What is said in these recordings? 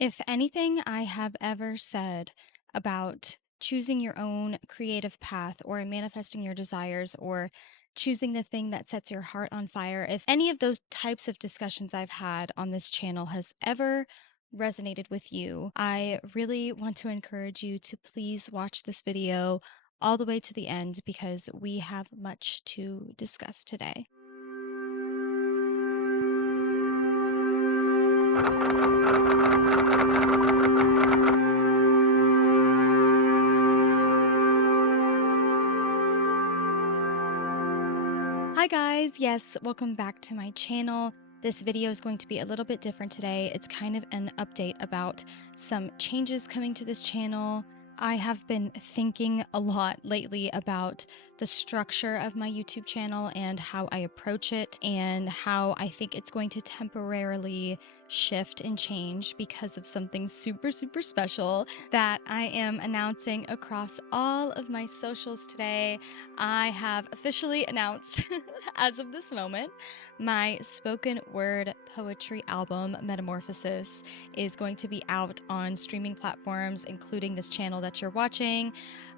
If anything I have ever said about choosing your own creative path or manifesting your desires or choosing the thing that sets your heart on fire, if any of those types of discussions I've had on this channel has ever resonated with you, I really want to encourage you to please watch this video all the way to the end because we have much to discuss today. Hi guys, yes, welcome back to my channel. This video is going to be a little bit different today. It's kind of an update about some changes coming to this channel. I have been thinking a lot lately about the structure of my YouTube channel and how I approach it and how I think it's going to temporarily shift and change because of something super, super special that I am announcing across all of my socials today. I have officially announced, as of this moment, my spoken word poetry album, Metamorphosis, is going to be out on streaming platforms, including this channel that you're watching,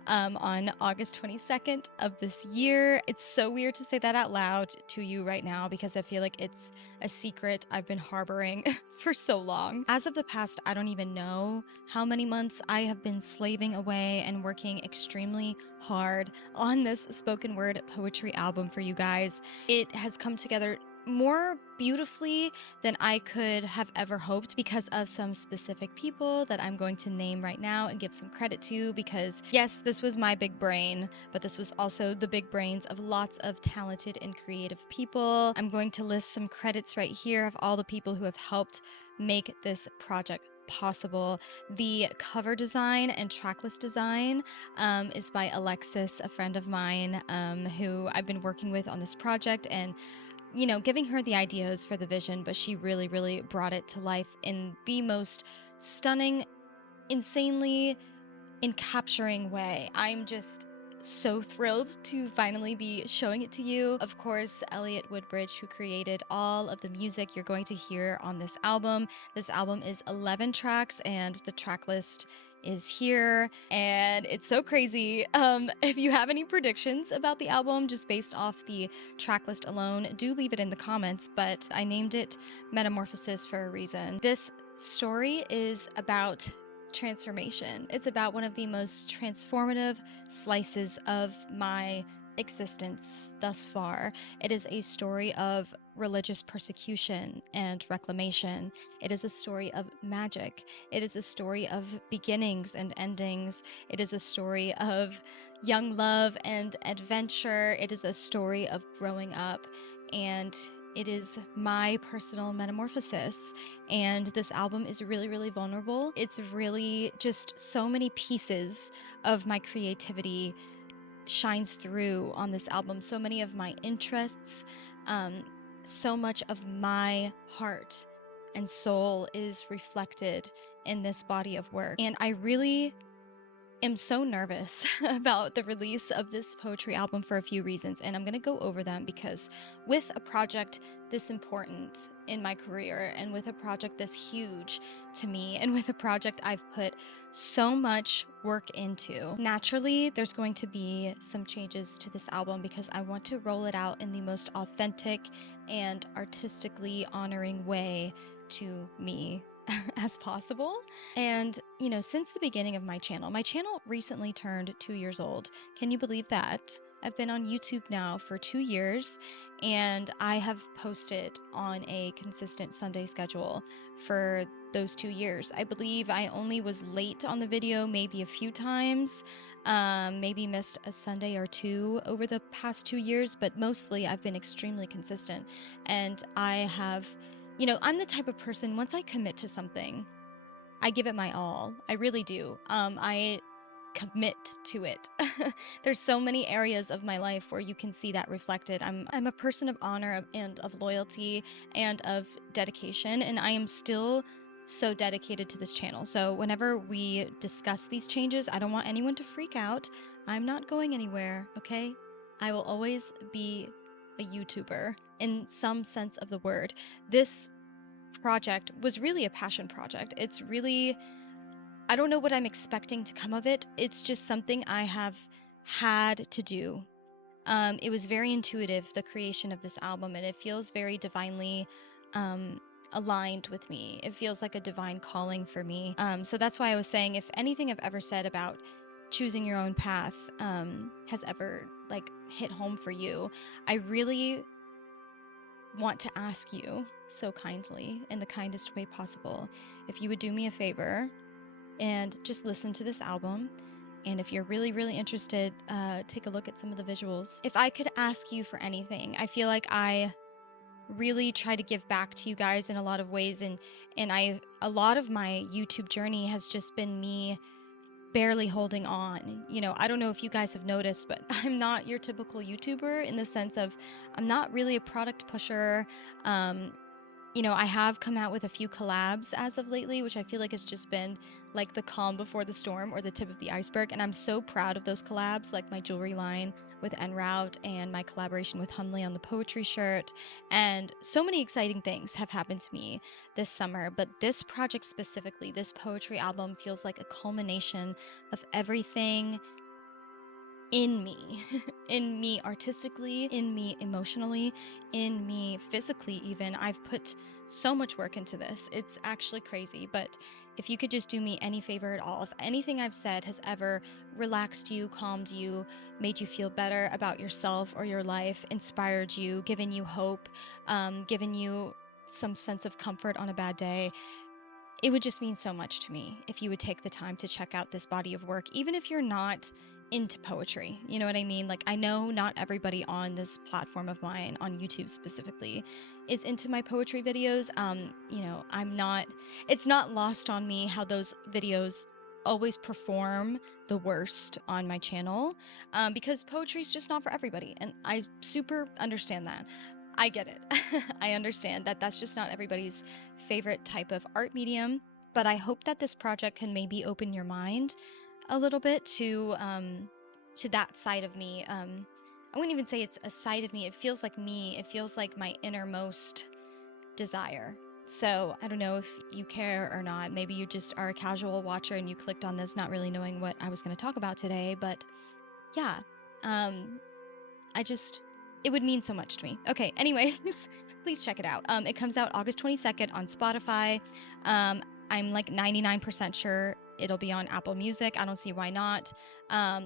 on August 22nd of this year. It's so weird to say that out loud to you right now because I feel like it's a secret I've been harboring for so long. As of the past, I don't even know how many months I have been slaving away and working extremely hard on this spoken word poetry album for you guys. It has come together more beautifully than I could have ever hoped because of some specific people that I'm going to name right now and give some credit to, because yes, this was my big brain, but this was also the big brains of lots of talented and creative people. I'm going to list some credits right here of all the people who have helped make this project possible. The cover design and tracklist design is by Alexis, a friend of mine who I've been working with on this project, and giving her the ideas for the vision, but she really, really brought it to life in the most stunning, insanely encapturing way. I'm just so thrilled to finally be showing it to you. Of course, Elliot Woodbridge, who created all of the music you're going to hear on this album. This album is 11 tracks, and the track list is here, and it's so crazy. If you have any predictions about the album just based off the track list alone, do leave it in the comments, but I named it Metamorphosis for a reason. This story is about transformation. It's about one of the most transformative slices of my existence thus far. It is a story of religious persecution and reclamation. It is a story of magic. It is a story of beginnings and endings. It is a story of young love and adventure. It is a story of growing up, and it is my personal metamorphosis. And this album is really, really vulnerable. It's really just so many pieces of my creativity shines through on this album. So many of my interests, so much of my heart and soul is reflected in this body of work. And I really am so nervous about the release of this poetry album for a few reasons, and I'm going to go over them because with a project this important in my career, and with a project this huge to me, and with a project I've put so much work into, naturally there's going to be some changes to this album because I want to roll it out in the most authentic and artistically honoring way to me as possible. And since the beginning of my channel recently turned 2 years old. Can you believe that? I've been on YouTube now for 2 years, and I have posted on a consistent Sunday schedule for those 2 years. I believe I only was late on the video maybe a few times, maybe missed a Sunday or two over the past 2 years, but mostly I've been extremely consistent. And I have, I'm the type of person, once I commit to something, I give it my all. I really do. I commit to it. There's so many areas of my life where you can see that reflected. I'm a person of honor and of loyalty and of dedication, and I am still so dedicated to this channel. So whenever we discuss these changes, I don't want anyone to freak out. I'm not going anywhere, okay? I will always be a YouTuber in some sense of the word. This project was really a passion project. It's really, I don't know what I'm expecting to come of it. It's just something I have had to do. It was very intuitive, the creation of this album, and it feels very divinely aligned with me. It feels like a divine calling for me. So that's why I was saying, if anything I've ever said about choosing your own path has ever like hit home for you, I really want to ask you so kindly, in the kindest way possible, if you would do me a favor and just listen to this album. And if you're really, really interested, take a look at some of the visuals. If I could ask you for anything, I feel like I really try to give back to you guys in a lot of ways, and a lot of my YouTube journey has just been me barely holding on. You know, I don't know if you guys have noticed, but I'm not your typical YouTuber in the sense of I'm not really a product pusher. You know, I have come out with a few collabs as of lately, which I feel like has just been like the calm before the storm, or the tip of the iceberg. And I'm so proud of those collabs, like my jewelry line with En Route and my collaboration with Hamlett on the poetry shirt. And so many exciting things have happened to me this summer. But this project specifically, this poetry album, feels like a culmination of everything in me, in me artistically, in me emotionally, in me physically even. I've put so much work into this. It's actually crazy, but if you could just do me any favor at all, if anything I've said has ever relaxed you, calmed you, made you feel better about yourself or your life, inspired you, given you hope, given you some sense of comfort on a bad day, it would just mean so much to me if you would take the time to check out this body of work, even if you're not into poetry. You know what I mean? Like, I know not everybody on this platform of mine, on YouTube specifically, is into my poetry videos. You know, it's not lost on me how those videos always perform the worst on my channel, because poetry is just not for everybody. And I super understand that. I get it. I understand that that's just not everybody's favorite type of art medium, but I hope that this project can maybe open your mind a little bit to that side of me. I wouldn't even say it's a side of me. It feels like me. It feels like my innermost desire. So I don't know if you care or not. Maybe you just are a casual watcher and you clicked on this not really knowing what I was going to talk about today, but yeah, it would mean so much to me. Okay, anyways, please check it out. It comes out August 22nd on Spotify. I'm like 99% sure it'll be on Apple Music. I don't see why not.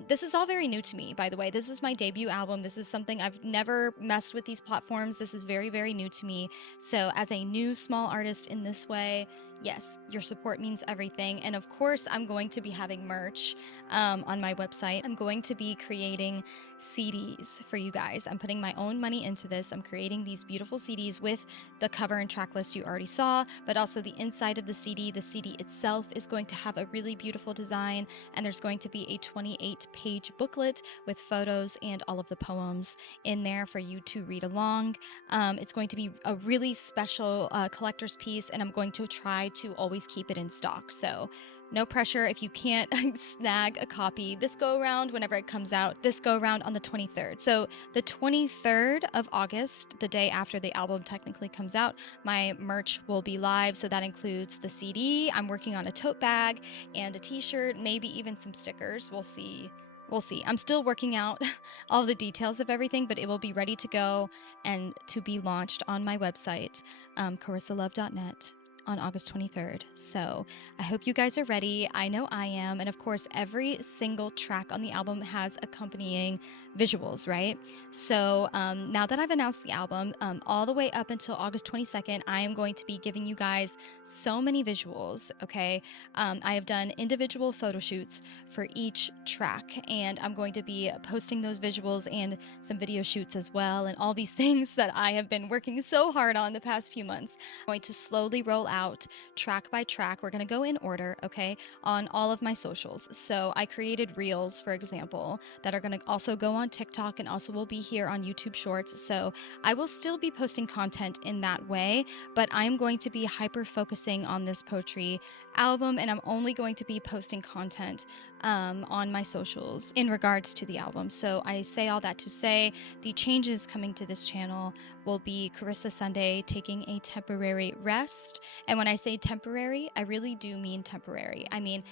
This is all very new to me, by the way. This is my debut album. This is something I've never messed with these platforms. This is very, very new to me. So as a new small artist in this way, yes, your support means everything. And of course, I'm going to be having merch on my website. I'm going to be creating CDs for you guys. I'm putting my own money into this. I'm creating these beautiful CDs with the cover and track list you already saw, but also the inside of the CD. The CD itself is going to have a really beautiful design, and there's going to be a 28-page booklet with photos and all of the poems in there for you to read along. It's going to be a really special collector's piece, and I'm going to try to always keep it in stock. So no pressure if you can't snag a copy this go around whenever it comes out. This go around on the 23rd. So the 23rd of August, the day after the album technically comes out, my merch will be live. So that includes the CD. I'm working on a tote bag and a t-shirt, maybe even some stickers. We'll see. We'll see. I'm still working out all the details of everything, but it will be ready to go and to be launched on my website, carissalove.net. on August 23rd. So I hope you guys are ready. I know I am. And of course, every single track on the album has accompanying visuals, right? So now that I've announced the album, all the way up until August 22nd, I am going to be giving you guys so many visuals, okay? I have done individual photo shoots for each track, and I'm going to be posting those visuals and some video shoots as well, and all these things that I have been working so hard on the past few months. I'm going to slowly roll out track by track. We're going to go in order, okay, on all of my socials. So I created reels, for example, that are going to also go on TikTok and also will be here on YouTube Shorts. So I will still be posting content in that way, but I'm going to be hyper focusing on this poetry album, and I'm only going to be posting content on my socials in regards to the album. So I say all that to say the changes coming to this channel will be Carissa Sunday taking a temporary rest. And when I say temporary, I really do mean temporary. I mean,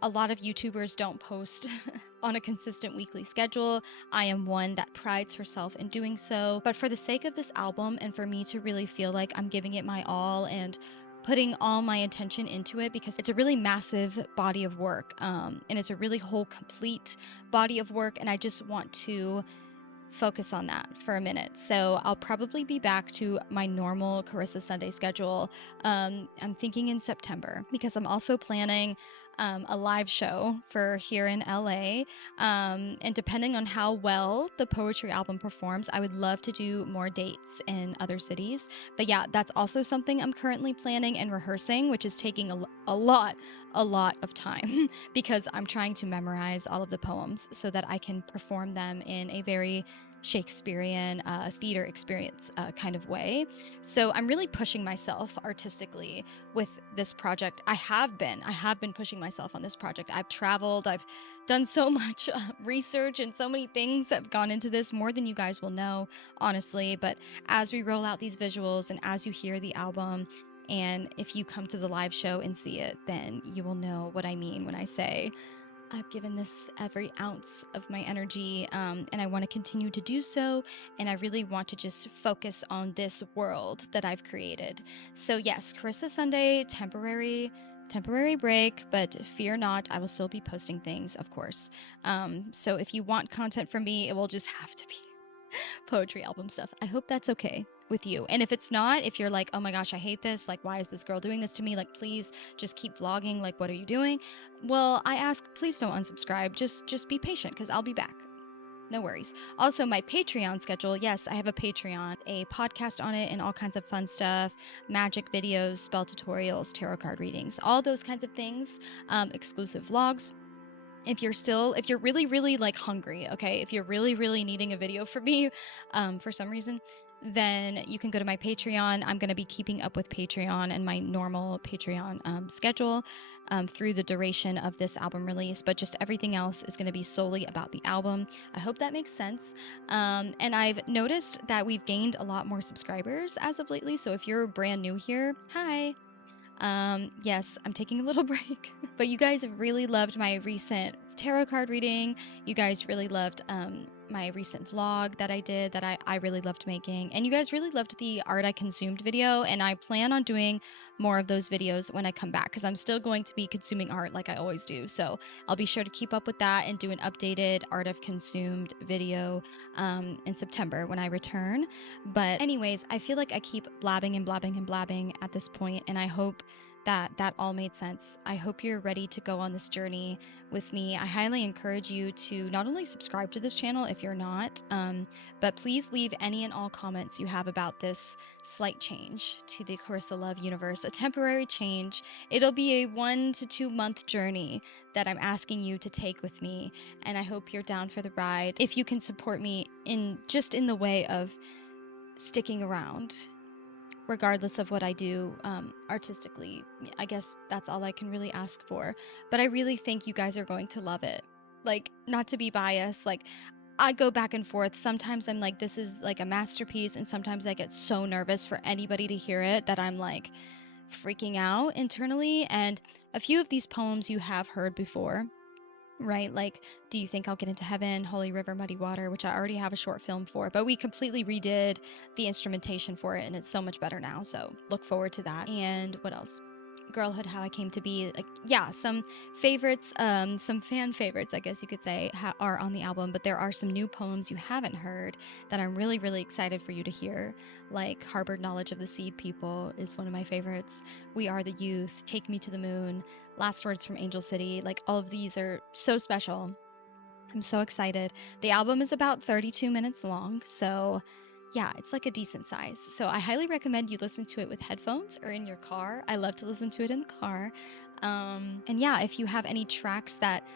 a lot of YouTubers don't post on a consistent weekly schedule. I am one that prides herself in doing so. But for the sake of this album and for me to really feel like I'm giving it my all and putting all my attention into it, because it's a really massive body of work, and it's a really whole, complete body of work, and I just want to focus on that for a minute. So I'll probably be back to my normal Carissa Sunday schedule. I'm thinking in September, because I'm also planning a live show for here in LA. And depending on how well the poetry album performs, I would love to do more dates in other cities. But yeah, that's also something I'm currently planning and rehearsing, which is taking a lot of time because I'm trying to memorize all of the poems so that I can perform them in a very Shakespearean theater experience kind of way. So I'm really pushing myself artistically with this project. I have been pushing myself on this project. I've traveled, I've done so much research, and so many things have gone into this, more than you guys will know, honestly. But as we roll out these visuals and as you hear the album, and if you come to the live show and see it, then you will know what I mean when I say I've given this every ounce of my energy, and I want to continue to do so, and I really want to just focus on this world that I've created. So yes, Carissa Sunday, temporary break, but fear not, I will still be posting things, of course. So if you want content from me, it will just have to be poetry album stuff. I hope that's okay with you. And if it's not, if you're like, oh my gosh, I hate this, like, why is this girl doing this to me? Like, please just keep vlogging. Like, what are you doing? Well, I ask, please don't unsubscribe. Just be patient, because I'll be back. No worries. Also, my Patreon schedule. Yes, I have a Patreon, a podcast on it, and all kinds of fun stuff, magic videos, spell tutorials, tarot card readings, all those kinds of things, exclusive vlogs. If you're really like hungry, okay, if you're really needing a video from me for some reason, then you can go to my Patreon. I'm going to be keeping up with Patreon and my normal Patreon schedule through the duration of this album release, but just everything else is going to be solely about the album. I hope that makes sense. And I've noticed that we've gained a lot more subscribers as of lately, so if you're brand new here, hi. Yes, I'm taking a little break, but you guys have really loved my recent tarot card reading. You guys really loved my recent vlog that I did that I really loved making, and you guys really loved the art I consumed video, and I plan on doing more of those videos when I come back, because I'm still going to be consuming art like I always do. So I'll be sure to keep up with that and do an updated art I've consumed video in September when I return. But anyways, I feel like I keep blabbing and blabbing and blabbing at this point, and I hope that all made sense. I hope you're ready to go on this journey with me. I highly encourage you to not only subscribe to this channel if you're not, but please leave any and all comments you have about this slight change to the Carissa Love universe, a temporary change. It'll be a 1 to 2 month journey that I'm asking you to take with me, and I hope you're down for the ride. If you can support me in the way of sticking around, regardless of what I do artistically, I guess that's all I can really ask for. But I really think you guys are going to love it. Like, not to be biased, like, I go back and forth. Sometimes I'm like, this is like a masterpiece, and sometimes I get so nervous for anybody to hear it that I'm like freaking out internally. And a few of these poems you have heard before, right? Like, Do You Think I'll Get Into Heaven, Holy River, Muddy Water, which I already have a short film for, but we completely redid the instrumentation for it, and it's so much better now, so look forward to that. And what else? Girlhood, How I Came to Be. Like, yeah, some favorites, some fan favorites, I guess you could say, are on the album, but there are some new poems you haven't heard that I'm really excited for you to hear, like Harbored Knowledge of the Seed People is one of my favorites, We Are the Youth, Take Me to the Moon, Last Words from Angel City. Like, all of these are so special. I'm so excited. The album is about 32 minutes long, so yeah, it's like a decent size. So I highly recommend you listen to it with headphones or in your car. I love to listen to it in the car. And yeah, if you have any tracks that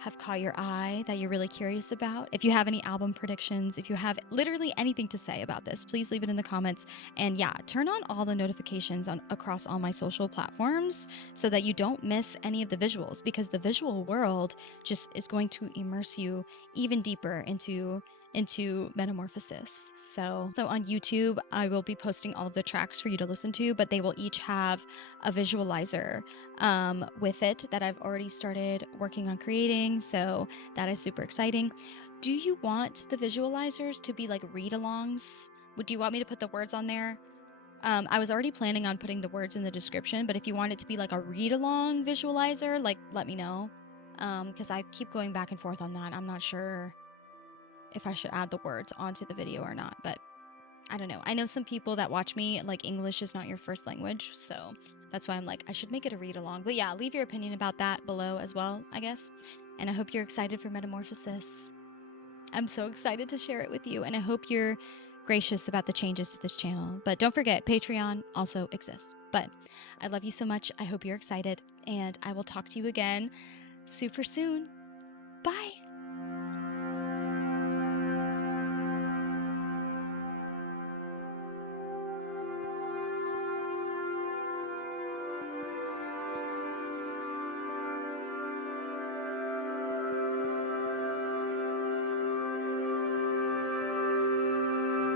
have caught your eye that you're really curious about. If you have any album predictions, if you have literally anything to say about this, please leave it in the comments. And yeah, turn on all the notifications across all my social platforms so that you don't miss any of the visuals, because the visual world just is going to immerse you even deeper into Metamorphosis. So on YouTube, I will be posting all of the tracks for you to listen to, but they will each have a visualizer with it that I've already started working on creating. So that is super exciting. Do you want the visualizers to be like read-alongs? Do you want me to put the words on there? I was already planning on putting the words in the description, but if you want it to be like a read-along visualizer, like, let me know. Because I keep going back and forth on that. I'm not sure if I should add the words onto the video or not, but I don't know. I know some people that watch me, like, English is not your first language, so that's why I'm like, I should make it a read along. But yeah, leave your opinion about that below as well, I guess. And I hope you're excited for Metamorphosis. I'm so excited to share it with you, and I hope you're gracious about the changes to this channel. But don't forget, Patreon also exists. But I love you so much. I hope you're excited, and I will talk to you again super soon. Bye.